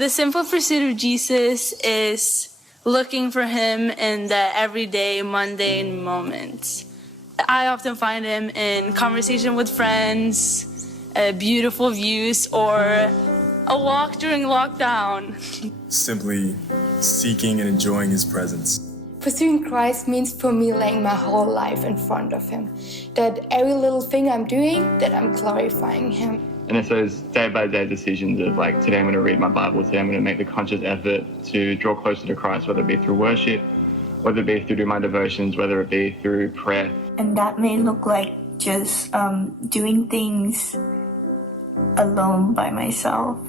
The simple pursuit of Jesus is looking for him in the everyday, mundane moments. I often find him in conversation with friends, beautiful views, or a walk during lockdown. Simply seeking and enjoying his presence. Pursuing Christ means for me laying my whole life in front of him. That every little thing I'm doing, that I'm glorifying him. And it's those day-by-day decisions of like, today I'm going to read my Bible, today I'm going to make the conscious effort to draw closer to Christ, whether it be through worship, whether it be through my devotions, whether it be through prayer. And that may look like just doing things alone by myself,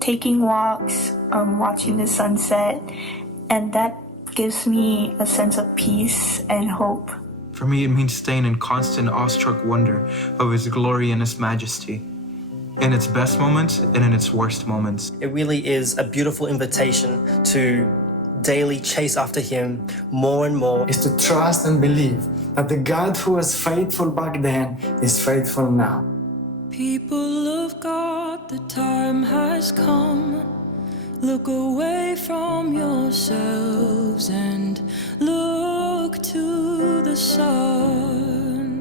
taking walks, watching the sunset, and that gives me a sense of peace and hope. For me, it means staying in constant awestruck wonder of his glory and his majesty, in its best moments and in its worst moments. It really is a beautiful invitation to daily chase after him more and more. Is to trust and believe that the God who was faithful back then is faithful now. People of God, the time has come. Look away from yourselves and look to the sun.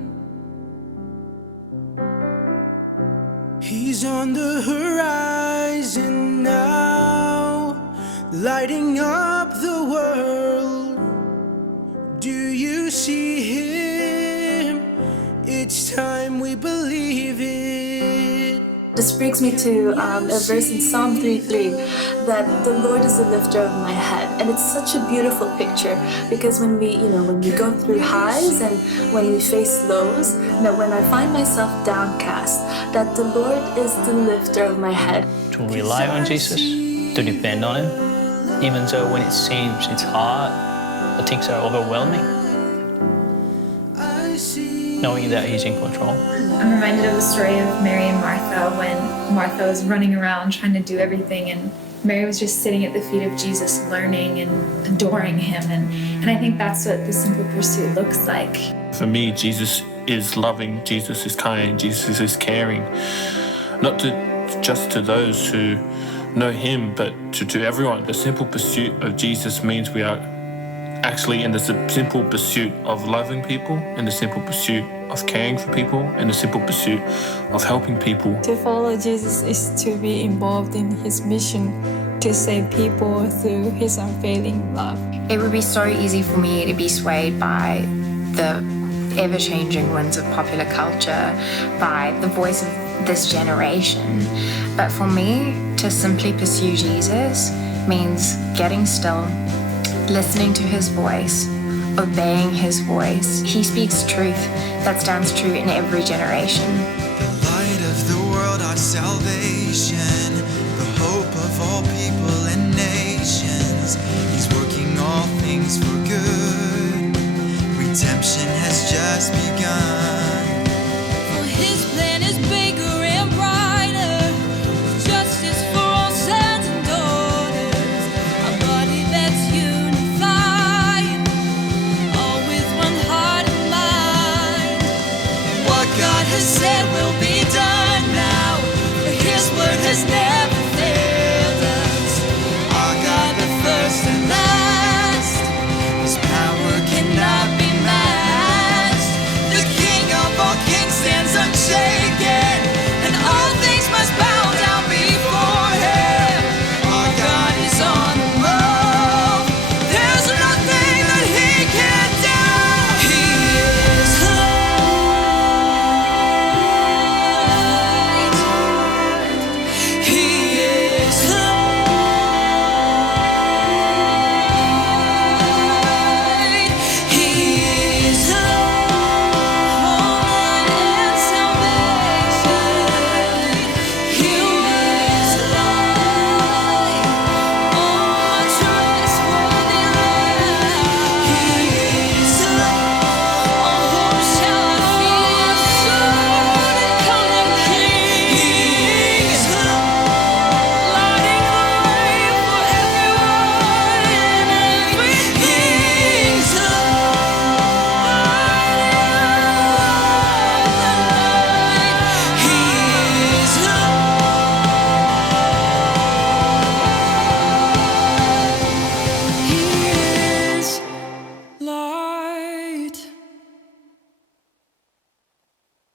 He's on the horizon now, lighting up the world. Do you see him? It's time we believe it. This brings me to a verse in Psalm 3:3 that the Lord is the lifter of my head, and it's such a beautiful picture because when we go through highs and when we face lows, that when I find myself downcast, that the Lord is the lifter of my head. To rely on Jesus, to depend on him, even though when it seems it's hard, or things are overwhelming, knowing that he's in control. I'm reminded of the story of Mary and Martha when Martha was running around trying to do everything and Mary was just sitting at the feet of Jesus learning and adoring him. And I think that's what the simple pursuit looks like. For me, Jesus is loving, Jesus is kind, Jesus is caring. Not just to those who know him, but to everyone. The simple pursuit of Jesus means we are actually in the simple pursuit of loving people, in the simple pursuit of caring for people, in the simple pursuit of helping people. To follow Jesus is to be involved in his mission to save people through his unfailing love. It would be so easy for me to be swayed by the ever-changing winds of popular culture, by the voice of this generation. But for me, to simply pursue Jesus means getting still, listening to his voice, obeying his voice. He speaks truth that stands true in every generation. The light of the world, our salvation, the hope of all people and nations. He's working all things for good. Redemption has just begun. For his plan is bigger and brighter, justice for all sons and daughters, a body that's unified, all with one heart and mind. What God has said will be done now, for his word has never